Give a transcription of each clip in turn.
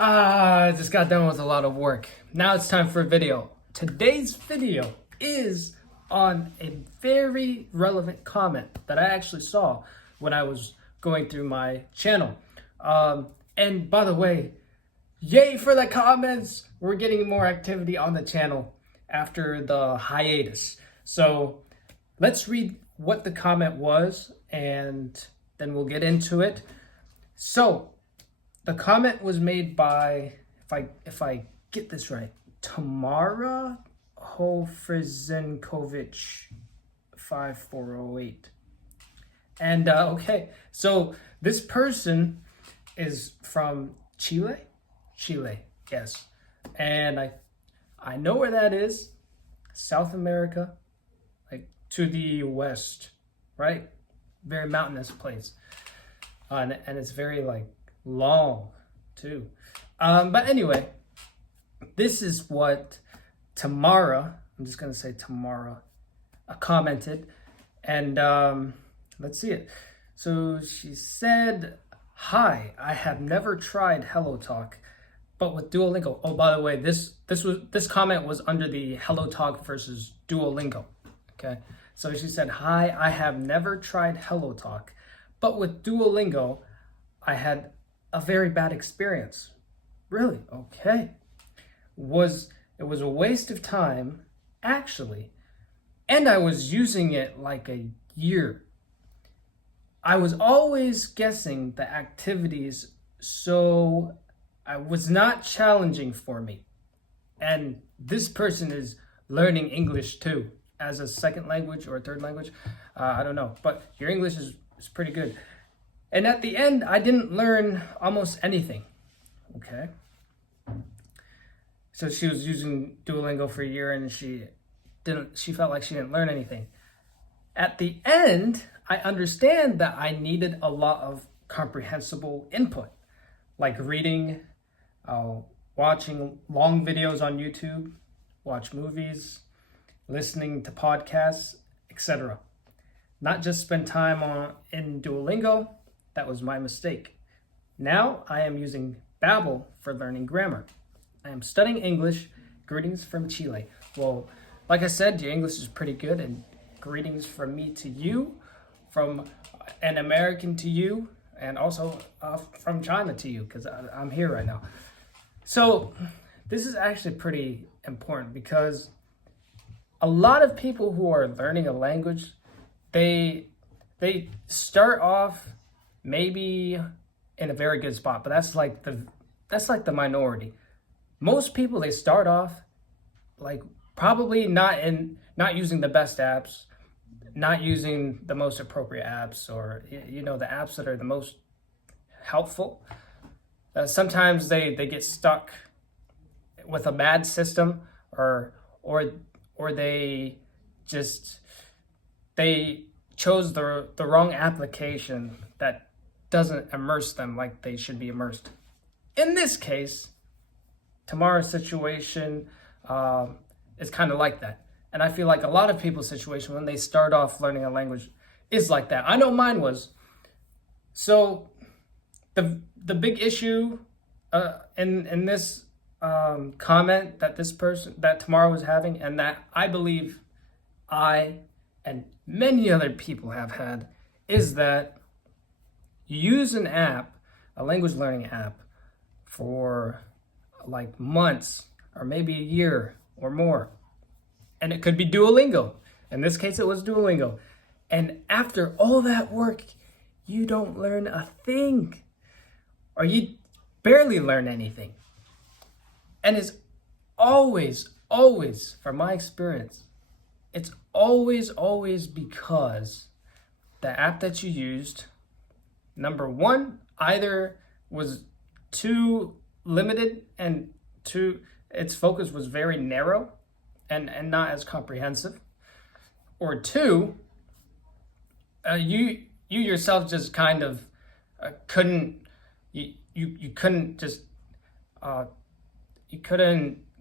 I just got done with a lot of work. Now it's time for a video. Today's video is on a very relevant comment that I actually saw when I was going through my channel. And by the way, yay for the comments! We're getting more activity on the channel after the hiatus. So let's read what the comment was and then we'll get into it. So the comment was made by, if I get this right, Tamara Hofrizenkovich 5408. And okay, so this person is from Chile, yes. And I know where that is, South America, like to the west, right? Very mountainous place. And it's very like long too. But anyway, this is what Tamara, I'm just gonna say Tamara, commented. And let's see it. So she said, "Hi, I have never tried HelloTalk, but with Duolingo." Oh, by the way, this comment was under the HelloTalk versus Duolingo. Okay, so she said, "Hi, I have never tried HelloTalk, but with Duolingo, I had a very bad experience." Really? Okay. It was a waste of time, actually, and I was using it like a year. I was always guessing the activities, so I was not challenging for me. And this person is learning English too, as a second language or a third language. I don't know, but your English is pretty good. And at the end, I didn't learn almost anything, okay? So she was using Duolingo for a year and she felt like she didn't learn anything. At the end, I understand that I needed a lot of comprehensible input, like reading, watching long videos on YouTube, watch movies, listening to podcasts, etc. Not just spend time in Duolingo. That was my mistake. Now I am using Babbel for learning grammar. I am studying English. Greetings from Chile. Well, like I said, your English is pretty good, and greetings from me to you, from an American to you, and also from China to you, because I'm here right now. So this is actually pretty important because a lot of people who are learning a language, they start off maybe in a very good spot, but that's like the minority. Most people, they start off like probably not using the best apps, not using the most appropriate apps, or the apps that are the most helpful. Sometimes they get stuck with a bad system, or they chose the wrong application that doesn't immerse them like they should be immersed. In this case, Tamara's situation is kind of like that. And I feel like a lot of people's situation when they start off learning a language is like that. I know mine was. So the big issue in this comment that Tamara was having, and that I believe I and many other people have had, is that you use an app, a language learning app, for like months or maybe a year or more. And it could be Duolingo. In this case, it was Duolingo. And after all that work, you don't learn a thing, or you barely learn anything. And it's always, from my experience, it's always because the app that you used, number one, either was too limited and its focus was very narrow and not as comprehensive, or two, you yourself just kind of couldn't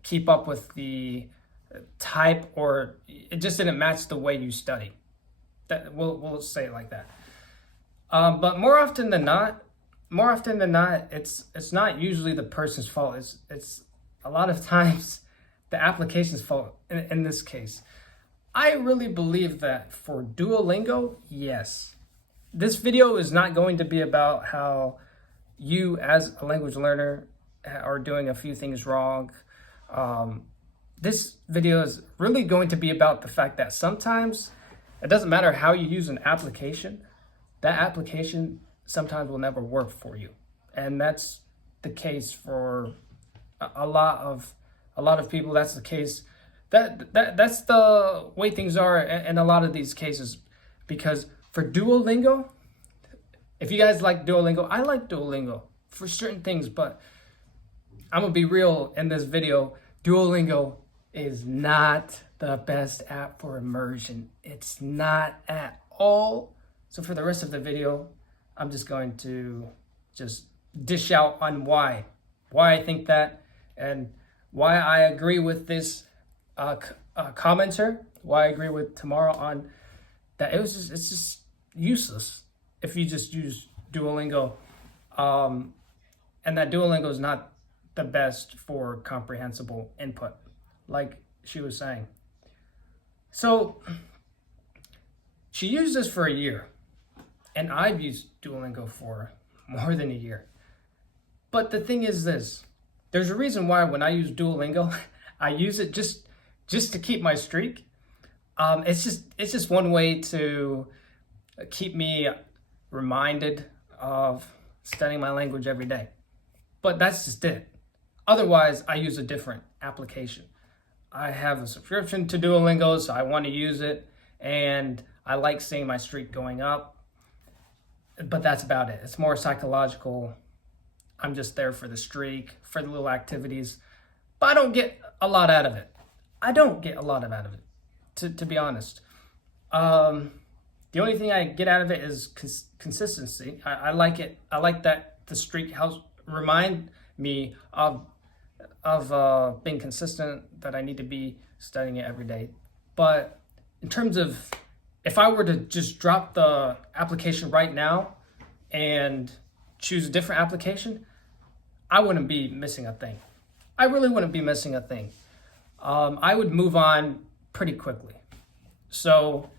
keep up with the type, or it just didn't match the way you study. That we'll say it like that. But more often than not, more often than not, it's not usually the person's fault. It's a lot of times the application's fault in this case. I really believe that for Duolingo, yes. This video is not going to be about how you as a language learner are doing a few things wrong. This video is really going to be about the fact that sometimes it doesn't matter how you use an application, that application sometimes will never work for you. And that's the case for a lot of people. That's the case. That's the way things are in a lot of these cases. Because for Duolingo, if you guys like Duolingo, I like Duolingo for certain things, but I'm gonna be real in this video. Duolingo is not the best app for immersion. It's not at all. So for the rest of the video, I'm just going to just dish out on why I think that, and why I agree with this commenter, why I agree with Tamara on that. It's just useless if you just use Duolingo, and that Duolingo is not the best for comprehensible input, like she was saying. So she used this for a year, and I've used Duolingo for more than a year. But the thing is this, there's a reason why when I use Duolingo, I use it just to keep my streak. It's just one way to keep me reminded of studying my language every day. But that's just it. Otherwise, I use a different application. I have a subscription to Duolingo, so I want to use it, and I like seeing my streak going up. But that's about it. It's more psychological. I'm just there for the streak, for the little activities. But I don't get a lot out of it. To be honest. The only thing I get out of it is consistency. I like it. I like that the streak helps remind me of being consistent, that I need to be studying it every day. But in terms of, if I were to just drop the application right now and choose a different application, I wouldn't be missing a thing. I really wouldn't be missing a thing. I would move on pretty quickly. So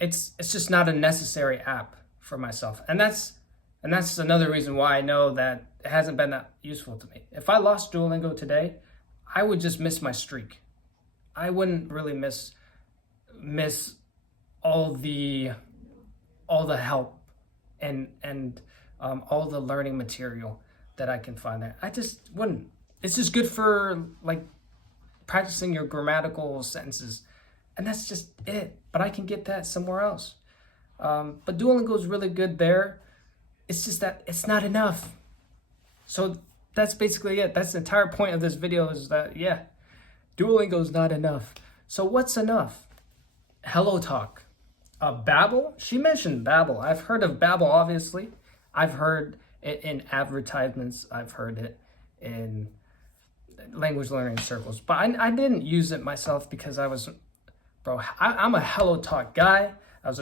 it's just not a necessary app for myself. And that's another reason why I know that it hasn't been that useful to me. If I lost Duolingo today, I would just miss my streak. I wouldn't really miss all the help and all the learning material that I can find there. I just wouldn't. It's just good for like practicing your grammatical sentences, and that's just it. But I can get that somewhere else. But Duolingo is really good there. It's just that it's not enough. So that's basically it. That's the entire point of this video, is that, yeah, Duolingo is not enough. So what's enough? HelloTalk. Babbel. She mentioned Babbel. I've heard of Babbel, obviously. I've heard it in advertisements. I've heard it in language learning circles. But I didn't use it myself because I'm a HelloTalk guy. I was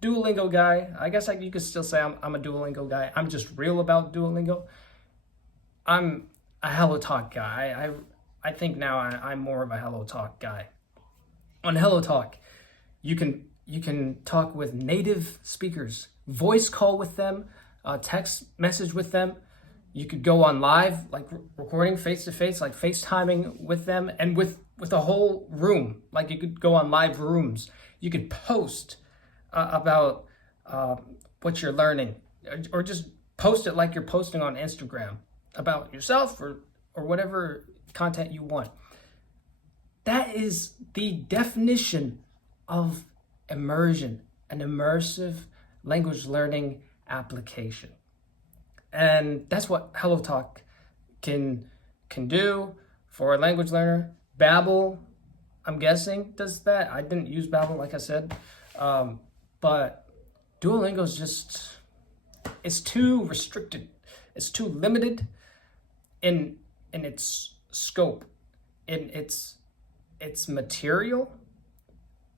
Duolingo guy. I guess you could still say I'm a Duolingo guy. I'm just real about Duolingo. I'm a HelloTalk guy. I think now I'm more of a HelloTalk guy. On HelloTalk, you can talk with native speakers, voice call with them, text message with them. You could go on live, like recording face to face, like FaceTiming with them, and with a whole room. Like you could go on live rooms. You could post about what you're learning, or just post it like you're posting on Instagram about yourself or whatever content you want. That is the definition of immersion, an immersive language learning application. And that's what HelloTalk can do for a language learner. Babbel, I'm guessing, does that. I didn't use Babbel, like I said. But Duolingo is just, it's too restricted. It's too limited in its scope, in its material,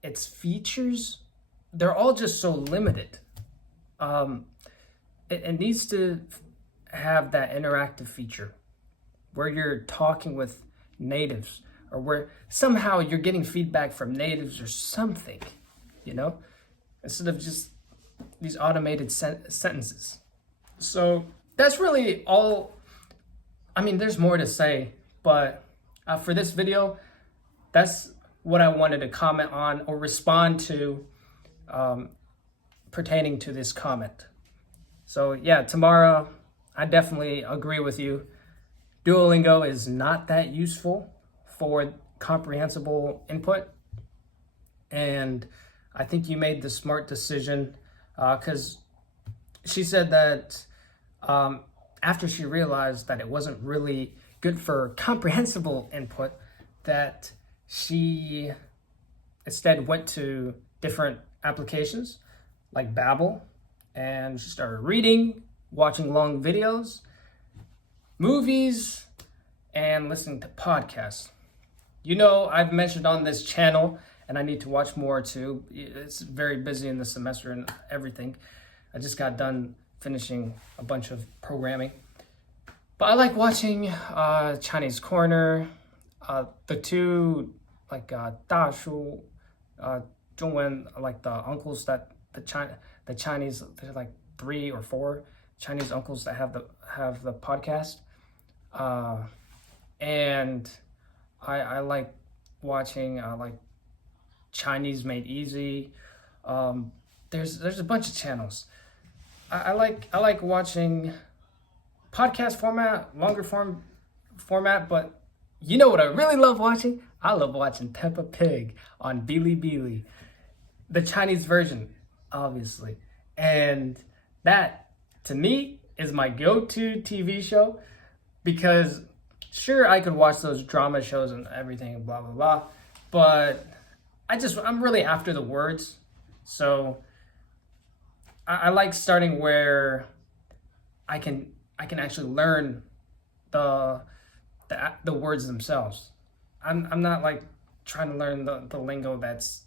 its features. They're all just so limited. It needs to have that interactive feature where you're talking with natives, or where somehow you're getting feedback from natives or something, you know, instead of just these automated sentences. So that's really all. I mean, there's more to say, but for this video, that's what I wanted to comment on or respond to pertaining to this comment. So yeah, tomorrow, I definitely agree with you. Duolingo is not that useful for comprehensible input. And I think you made the smart decision, because she said that after she realized that it wasn't really good for comprehensible input, that she instead went to different applications like Babbel, and she started reading, watching long videos, movies, and listening to podcasts. You know, I've mentioned on this channel, and I need to watch more too. It's very busy in the semester and everything. I just got done finishing a bunch of programming. But I like watching Chinese Corner, the two, like 大叔, 中文, like the uncles that the Chinese, there's like 3 or 4 Chinese uncles that have the podcast. And I like watching like Chinese Made Easy. There's a bunch of channels. I like watching podcast format, longer format, but you know what I really love watching? I love watching Peppa Pig on Bilibili, the Chinese version, obviously. And that, to me, is my go-to TV show, because sure, I could watch those drama shows and everything, blah, blah, blah, but I'm really after the words. So I like starting where I can actually learn the words themselves. I'm not like trying to learn the lingo that's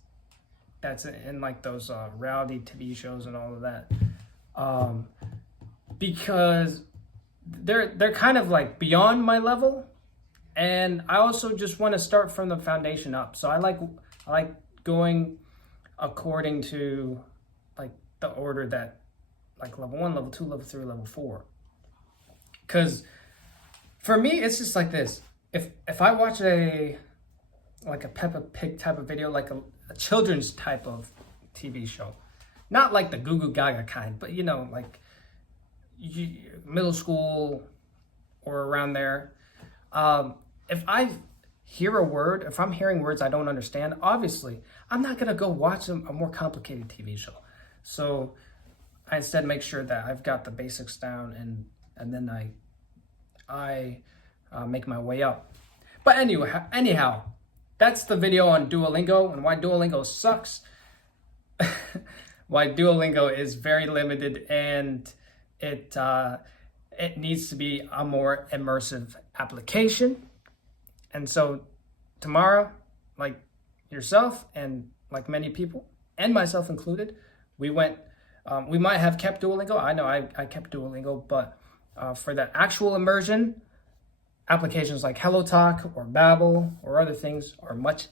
in like those reality TV shows and all of that, because they're kind of like beyond my level, and I also just want to start from the foundation up. So I like going according to like the order that, like level 1, level 2, level 3, level 4. Because for me, it's just like this. If I watch a Peppa Pig type of video, like a children's type of TV show, not like the Goo Goo Gaga kind, but you know, like middle school or around there. If I'm hearing words I don't understand, obviously, I'm not gonna go watch a more complicated TV show. So I instead make sure that I've got the basics down, and then I make my way up. But anyhow, that's the video on Duolingo and why Duolingo sucks. Why Duolingo is very limited, and it needs to be a more immersive application. And so tomorrow, like yourself and like many people, and myself included, we might have kept Duolingo. I know I kept Duolingo, but for the actual immersion, applications like HelloTalk or Babbel or other things are much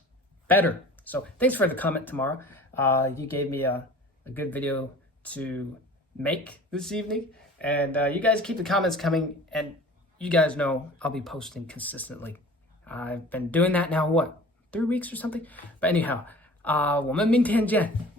better. So thanks for the comment tomorrow. You gave me a good video to make this evening. And you guys keep the comments coming, and you guys know I'll be posting consistently. I've been doing that now, 3 weeks or something? But anyhow, 我们明天见.